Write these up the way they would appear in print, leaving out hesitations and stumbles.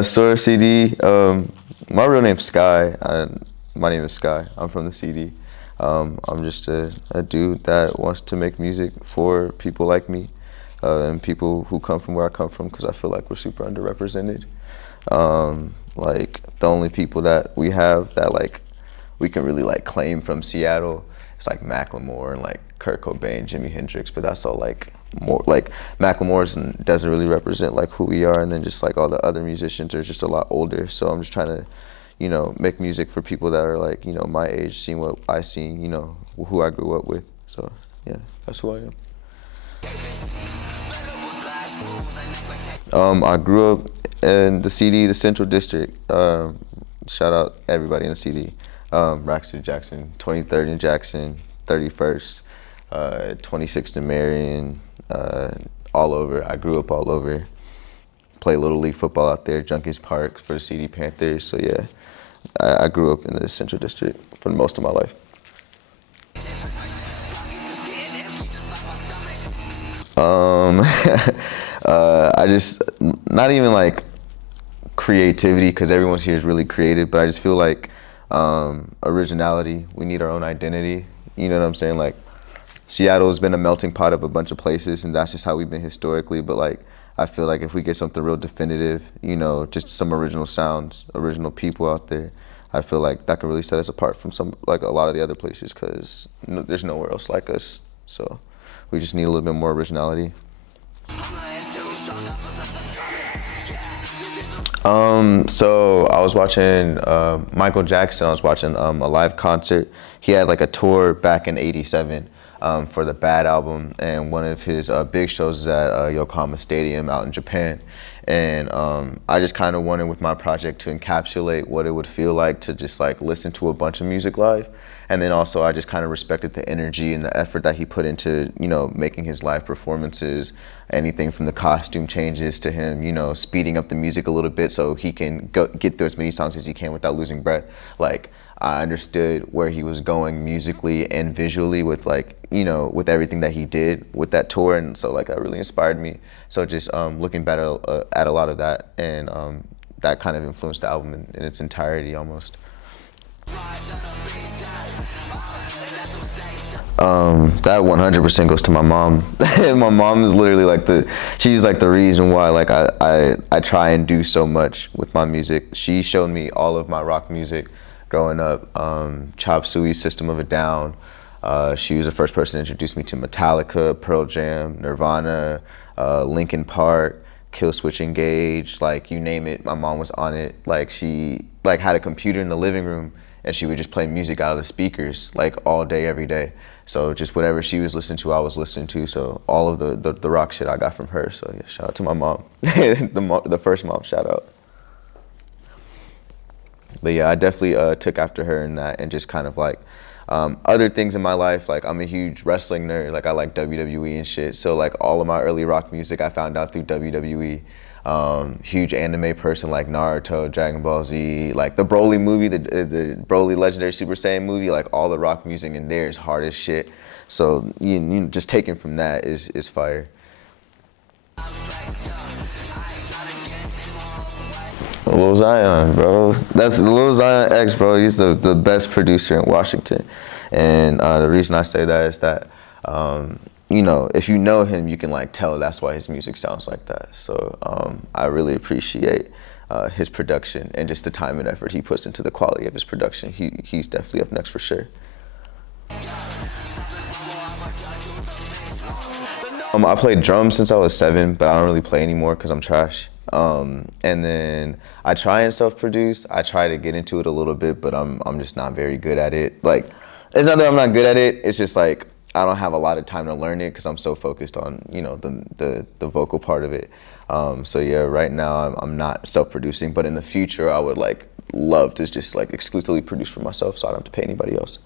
SoraCD. My real name's Sky. My name is Sky. I'm from the CD. I'm just a dude that wants to make music for people like me and people who come from where I come from, because I feel like we're super underrepresented. Like the only people that we have that like we can really like claim from Seattle, it's like Macklemore and like Kurt Cobain, Jimi Hendrix, but that's all like more like Macklemore's doesn't really represent like who we are, and then just like all the other musicians are just a lot older. So I'm just trying to, you know, make music for people that are like, you know, my age, seeing what I seen, you know, who I grew up with. So yeah, that's who I am. I grew up in the CD, the Central District. Shout out everybody in the CD. Braxton Jackson, 23rd in Jackson, 31st, 26th in Marion, all over. I grew up all over. Play Little League football out there, Junkies Park for the CD Panthers. So yeah, I grew up in the Central District for most of my life. I just, not even like creativity, because everyone's here is really creative, but I just feel like originality. We need our own identity. You know what I'm saying? Like Seattle has been a melting pot of a bunch of places, and that's just how we've been historically. But like, I feel like if we get something real definitive, you know, just some original sounds, original people out there, I feel like that could really set us apart from some, like a lot of the other places, because there's nowhere else like us. So we just need a little bit more originality. So I was watching Michael Jackson. I was watching a live concert. He had like a tour back in '87 for the Bad album, and one of his big shows is at Yokohama Stadium out in Japan. And I just kind of wanted with my project to encapsulate what it would feel like to just like listen to a bunch of music live. And then also I just kind of respected the energy and the effort that he put into, you know, making his live performances, anything from the costume changes to him, you know, speeding up the music a little bit so he can get through as many songs as he can without losing breath. Like, I understood where he was going musically and visually with like, you know, with everything that he did with that tour. And so like that really inspired me. So just looking back at a lot of that, and that kind of influenced the album in its entirety almost. That 100% goes to my mom. My mom is literally like she's like the reason why like I try and do so much with my music. She showed me all of my rock music growing up. Chop Suey, System of a Down. She was the first person to introduce me to Metallica, Pearl Jam, Nirvana, Linkin Park, Killswitch Engage, like you name it, my mom was on it. Like she like had a computer in the living room, and she would just play music out of the speakers like all day, every day. So just whatever she was listening to, I was listening to. So all of the rock shit I got from her. So yeah, shout out to my mom, the first mom shout out. But yeah, I definitely took after her in that, and just kind of like other things in my life. Like I'm a huge wrestling nerd. Like I like WWE and shit. So like all of my early rock music I found out through WWE. Huge anime person, like Naruto, Dragon Ball Z, like the Broly movie, the Broly Legendary Super Saiyan movie, like all the rock music in there is hard as shit. So you just taking from that is fire. Lil Zion, bro. That's Lil Zion X, bro. He's the best producer in Washington. And the reason I say that is that you know, if you know him, you can like tell that's why his music sounds like that. So I really appreciate his production and just the time and effort he puts into the quality of his production. He's definitely up next for sure. I played drums since I was 7, but I don't really play anymore because I'm trash. And then I try and self-produce. I try to get into it a little bit, but I'm just not very good at it. Like, it's not that I'm not good at it. It's just like I don't have a lot of time to learn it because I'm so focused on, you know, the vocal part of it. So yeah, right now I'm not self-producing, but in the future I would like love to just like exclusively produce for myself, so I don't have to pay anybody else.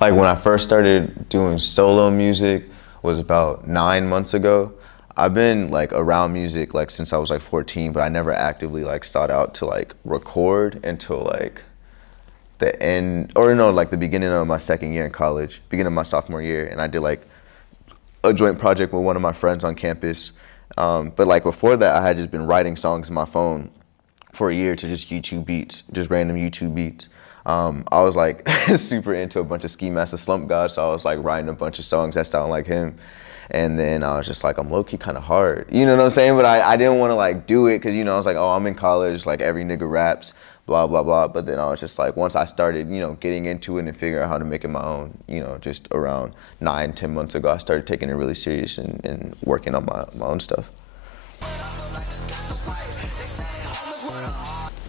Like when I first started doing solo music was about 9 months ago. I've been like around music like since I was like 14, but I never actively like sought out to like record until like the end, or no, like the beginning of my second year in college, beginning of my sophomore year, and I did like a joint project with one of my friends on campus. But like before that, I had just been writing songs in my phone for a year to just YouTube beats, just random YouTube beats. I was like super into a bunch of Ski Master Slump God, so I was like writing a bunch of songs that sound like him. And then I was just like, I'm low-key kind of hard. You know what I'm saying? But I didn't want to like do it because, you know, I was like, oh, I'm in college, like every nigga raps, blah, blah, blah. But then I was just like, once I started, you know, getting into it and figuring out how to make it my own, you know, just around 9-10 months ago, I started taking it really serious and working on my own stuff.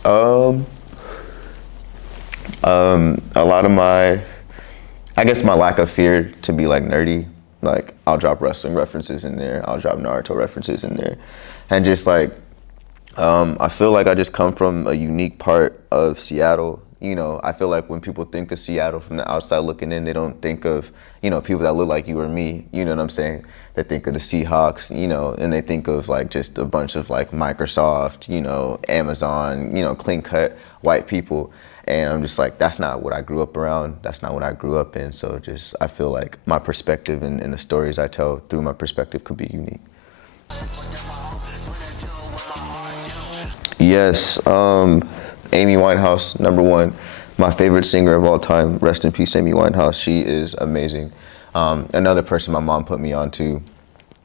A lot of I guess my lack of fear to be like nerdy. Like I'll drop wrestling references in there, I'll drop Naruto references in there, and just like I feel like I just come from a unique part of Seattle. You know, I feel like when people think of Seattle from the outside looking in, they don't think of, you know, people that look like you or me. You know what I'm saying? They think of the Seahawks, you know, and they think of like just a bunch of like Microsoft, you know, Amazon, you know, clean cut white people. And I'm just like, that's not what I grew up around. That's not what I grew up in. So just, I feel like my perspective and the stories I tell through my perspective could be unique. Yes, Amy Winehouse, #1. My favorite singer of all time. Rest in peace, Amy Winehouse. She is amazing. Another person my mom put me on to.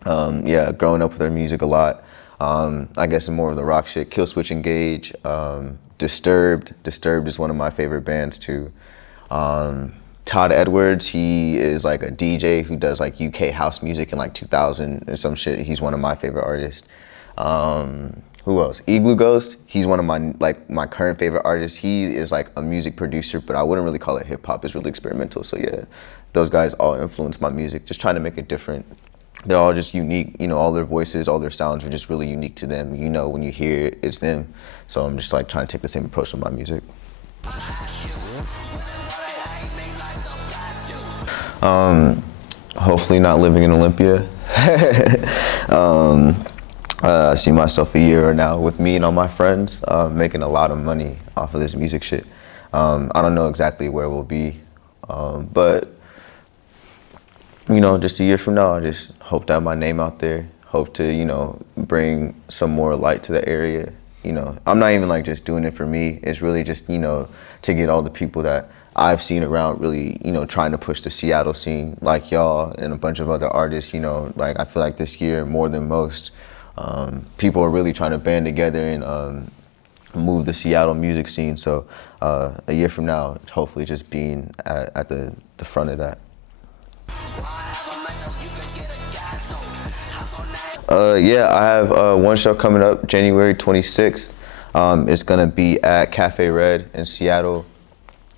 Yeah, growing up with her music a lot. I guess more of the rock shit. Killswitch Engage. Disturbed is one of my favorite bands too. Todd Edwards, he is like a DJ who does like UK house music in like 2000 or some shit. He's one of my favorite artists. Who else? Igloo Ghost, he's one of my current favorite artists. He is like a music producer, but I wouldn't really call it hip hop. It's really experimental. So yeah, those guys all influence my music, just trying to make it different. They're all just unique, you know, all their voices, all their sounds are just really unique to them. You know, when you hear it, it's them. So I'm just like trying to take the same approach with my music. Hopefully not living in Olympia. I see myself a year now with me and all my friends making a lot of money off of this music shit. I don't know exactly where we'll be, but you know, just a year from now, I just hope to have my name out there, hope to, you know, bring some more light to the area. You know, I'm not even like just doing it for me. It's really just, you know, to get all the people that I've seen around really, you know, trying to push the Seattle scene, like y'all and a bunch of other artists. You know, like I feel like this year more than most, people are really trying to band together and move the Seattle music scene. So a year from now, hopefully just being at the front of that. Yeah, I have one show coming up January 26th. It's gonna be at Cafe Red in Seattle.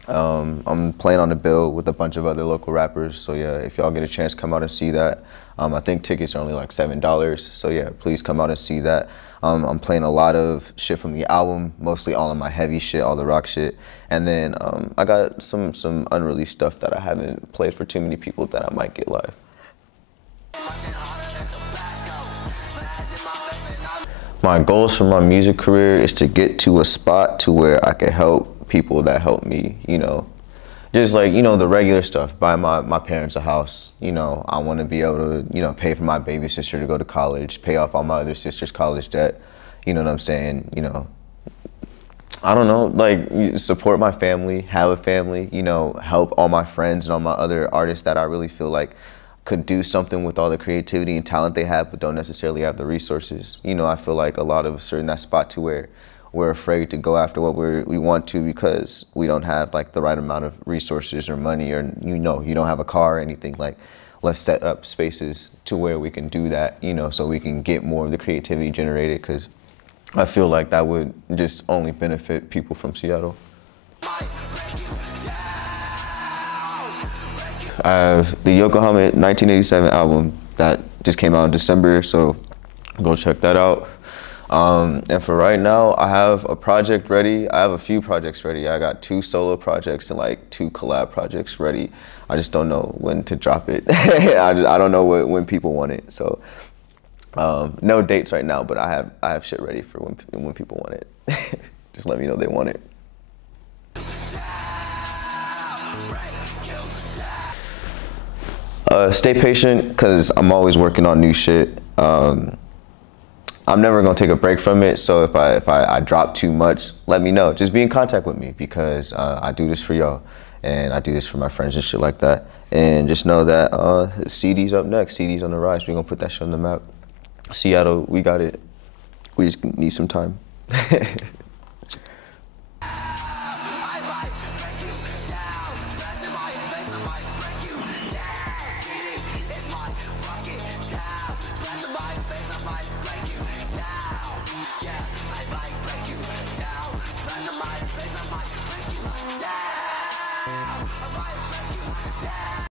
I'm playing on the bill with a bunch of other local rappers. So yeah, if y'all get a chance, come out and see that. I think tickets are only like $7. So yeah, please come out and see that. I'm playing a lot of shit from the album, mostly all of my heavy shit, all the rock shit. And then I got some unreleased stuff that I haven't played for too many people that I might get live. My goals for my music career is to get to a spot to where I can help people that help me, you know. Just like, you know, the regular stuff, buy my parents a house, you know, I want to be able to, you know, pay for my baby sister to go to college, pay off all my other sister's college debt, you know what I'm saying, you know. I don't know, like support my family, have a family, you know, help all my friends and all my other artists that I really feel like could do something with all the creativity and talent they have, but don't necessarily have the resources. You know, I feel like a lot of us are in that spot to where we're afraid to go after what we want to because we don't have like the right amount of resources or money, or you know, you don't have a car or anything. Like, let's set up spaces to where we can do that, you know, so we can get more of the creativity generated, because I feel like that would just only benefit people from Seattle. I have the Yokohama 1987 album that just came out in December, so go check that out. And for right now, I have a project ready. I have a few projects ready. I got 2 solo projects and like 2 collab projects ready. I just don't know when to drop it. I don't know when people want it. So No dates right now, but I have shit ready for when people want it. Just let me know they want it. Stay patient, because I'm always working on new shit. I'm never gonna take a break from it, so if I drop too much, let me know. Just be in contact with me, because I do this for y'all, and I do this for my friends and shit like that. And just know that CD's up next. CD's on the rise. We're gonna put that shit on the map. Seattle, we got it. We just need some time.